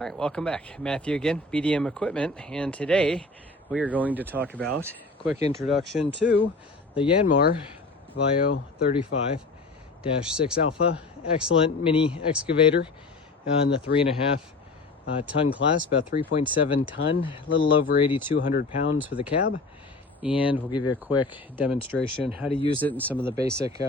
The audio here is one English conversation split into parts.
All right, welcome back. Matthew again, BDM Equipment, and today we are going to talk about a quick introduction to the Yanmar ViO35-6 Alpha. Excellent mini excavator in the 3.5 ton class, about 3.7 ton, a little over 8,200 pounds with a cab. And we'll give you a quick demonstration how to use it and some of the basic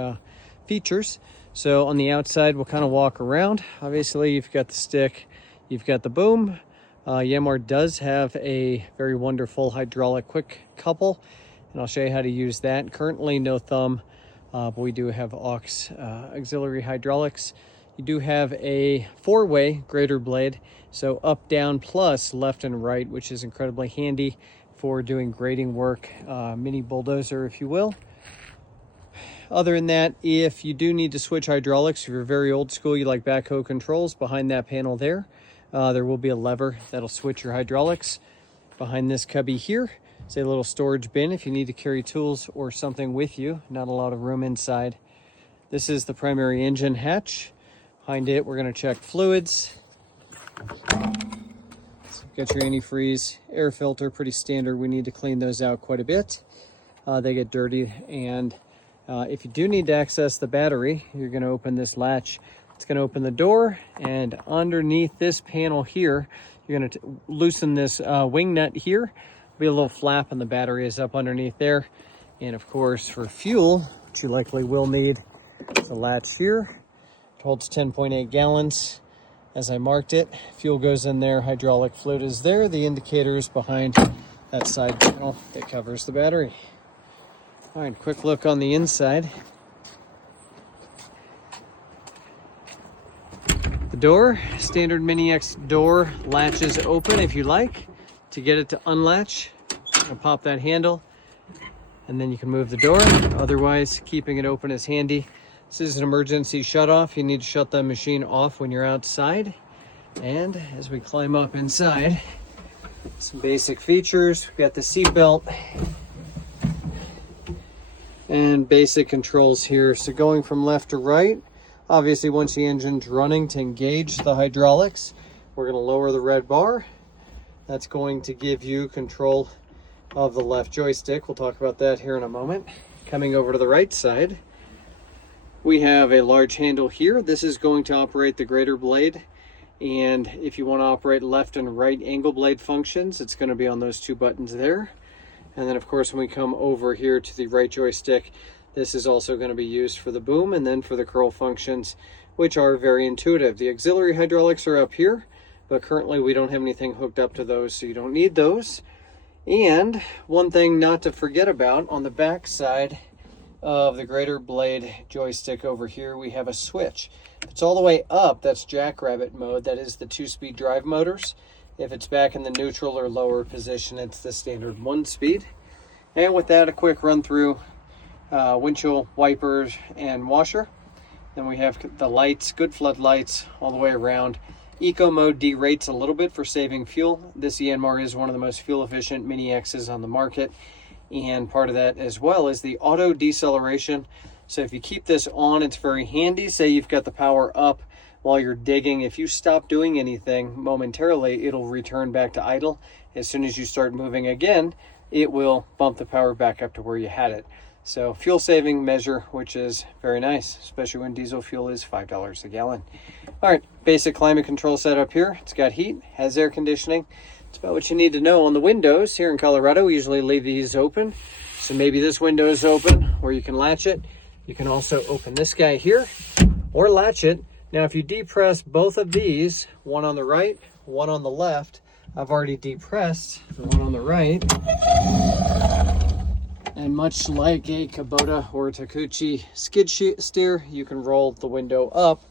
features. So on the outside, we'll kind of walk around. Obviously, you've got the stick, you've got the boom. Yanmar does have a very wonderful hydraulic quick couple, and I'll show you how to use that. Currently, no thumb, but we do have aux auxiliary hydraulics. You do have a 4-way grader blade, so up, down, plus left and right, which is incredibly handy for doing grading work, mini bulldozer, if you will. Other than that, if you do need to switch hydraulics, if you're very old school, you like backhoe controls, behind that panel there will be a lever that'll switch your hydraulics. Behind this cubby here is a little storage bin if you need to carry tools or something with you. Not a lot of room inside. This is the primary engine hatch. Behind it, we're going to check fluids. So got your antifreeze, air filter, pretty standard. We need to clean those out quite a bit. They get dirty, and if you do need to access the battery, you're going to open this latch. It's going to open the door, and underneath this panel here, you're going to loosen this wing nut here. There'll be a little flap, and the battery is up underneath there. And of course, for fuel, which you likely will need, the latch here. It holds 10.8 gallons. As I marked it, fuel goes in there, hydraulic fluid is there. The indicator is behind that side panel that covers the battery. All right, quick look on the inside. The door, standard Mini X door, latches open if you like. To get it to unlatch, I'll pop that handle, and then you can move the door. Otherwise, keeping it open is handy. This is an emergency shut-off. You need to shut the machine off when you're outside. And as we climb up inside, some basic features. We've got the seat belt and basic controls here. So going from left to right, obviously once the engine's running, to engage the hydraulics, we're going to lower the red bar. That's going to give you control of the left joystick. We'll talk about that here in a moment. Coming over to the right side, we have a large handle here. This is going to operate the grader blade. And if you want to operate left and right angle blade functions, it's going to be on those two buttons there. And then of course, when we come over here to the right joystick, this is also going to be used for the boom and then for the curl functions, which are very intuitive. The auxiliary hydraulics are up here, but currently we don't have anything hooked up to those, so you don't need those. And one thing not to forget about, on the back side of the grader blade joystick over here, we have a switch. If it's all the way up, that's jackrabbit mode. That is the 2-speed drive motors. If it's back in the neutral or lower position, it's the standard 1-speed. And with that, a quick run through windshield wipers and washer. Then we have the lights, good floodlights all the way around. Eco mode derates a little bit for saving fuel. This Yanmar is one of the most fuel efficient Mini X's on the market. And part of that as well is the auto deceleration. So if you keep this on, it's very handy. Say you've got the power up while you're digging. If you stop doing anything momentarily, it'll return back to idle. As soon as you start moving again, it will bump the power back up to where you had it. So fuel saving measure, which is very nice, especially when diesel fuel is $5 a gallon. All right, basic climate control setup here. It's got heat, has air conditioning. It's about what you need to know. On the windows here in Colorado, we usually leave these open. So maybe this window is open where you can latch it. You can also open this guy here or latch it. Now, if you depress both of these, one on the right, one on the left, I've already depressed the one on the right. And much like a Kubota or Takeuchi skid steer, you can roll the window up.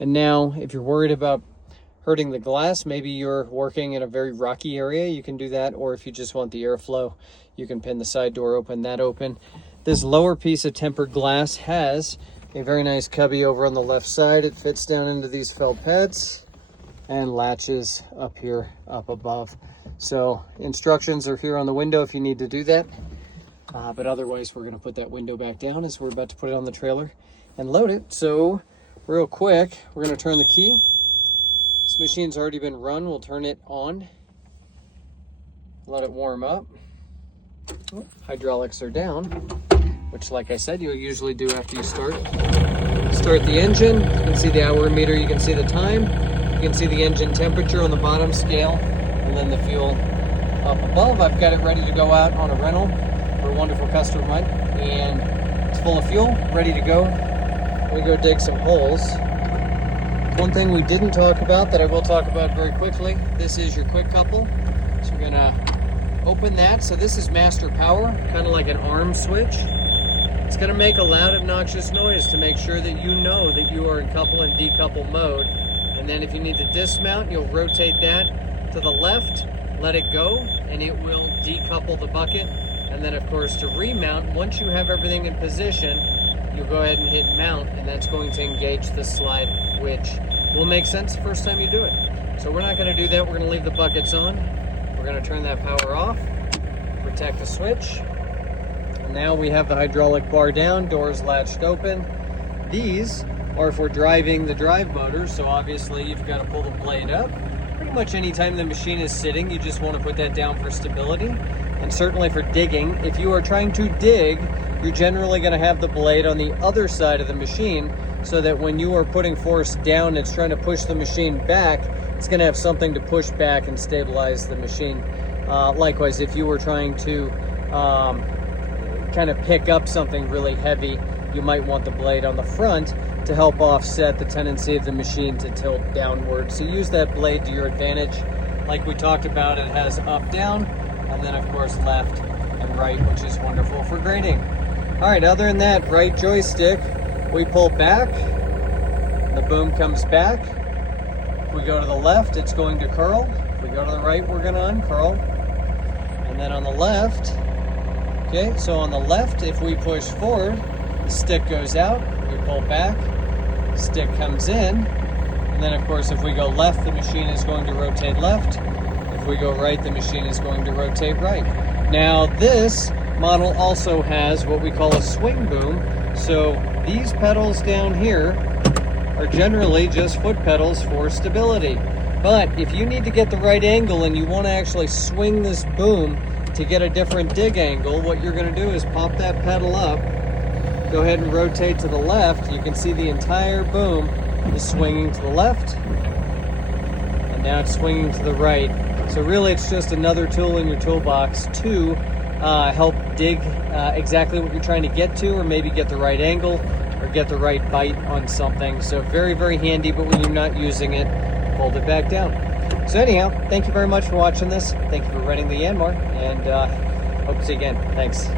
And now, if you're worried about hurting the glass, maybe you're working in a very rocky area, you can do that. Or if you just want the airflow, you can pin the side door open, that open. This lower piece of tempered glass has a very nice cubby over on the left side. It fits down into these felt pads and latches up here, up above. So instructions are here on the window if you need to do that. But otherwise, we're going to put that window back down as we're about to put it on the trailer and load it. So real quick, we're going to turn the key. Just machine's already been run, we'll turn it on, let it warm up. Hydraulics are down, which, like I said, you'll usually do after you start the engine. You can see the hour meter, you can see the time, you can see the engine temperature on the bottom scale, and then the fuel up above. I've got it ready to go out on a rental for a wonderful customer of mine, and it's full of fuel, ready to go. We go dig some holes. One thing we didn't talk about that I will talk about very quickly, this is your quick couple. So we're gonna open that. So this is master power, kind of like an arm switch. It's gonna make a loud, obnoxious noise to make sure that you know that you are in couple and decouple mode. And then if you need to dismount, you'll rotate that to the left, let it go, and it will decouple the bucket. And then of course to remount, once you have everything in position, you'll go ahead and hit mount, and that's going to engage the slide, which will make sense the first time you do it. So we're not gonna do that, we're gonna leave the buckets on. We're gonna turn that power off, protect the switch. And now we have the hydraulic bar down, doors latched open. These are for driving the drive motor, so obviously you've gotta pull the blade up. Pretty much anytime the machine is sitting, you just wanna put that down for stability. And certainly for digging, if you are trying to dig, you're generally going to have the blade on the other side of the machine, so that when you are putting force down, it's trying to push the machine back, it's going to have something to push back and stabilize the machine. Likewise, if you were trying to kind of pick up something really heavy, you might want the blade on the front to help offset the tendency of the machine to tilt downward. So use that blade to your advantage. Like we talked about, it has up, down, and then of course left and right, which is wonderful for grading. All right, other than that, right joystick, we pull back, the boom comes back. If we go to the left, it's going to curl. If we go to the right, we're gonna uncurl. And then on the left, okay, so on the left, if we push forward, the stick goes out, we pull back, stick comes in, and then of course if we go left, the machine is going to rotate left. If we go right, the machine is going to rotate right. Now this model also has what we call a swing boom. So these pedals down here are generally just foot pedals for stability. But if you need to get the right angle and you want to actually swing this boom to get a different dig angle, what you're going to do is pop that pedal up, go ahead and rotate to the left. You can see the entire boom is swinging to the left, and now it's swinging to the right. So really it's just another tool in your toolbox to help dig exactly what you're trying to get to, or maybe get the right angle or get the right bite on something. So very, very handy, but when you're not using it, fold it back down. So anyhow, thank you very much for watching this. Thank you for renting the Yanmar, and hope to see you again. Thanks.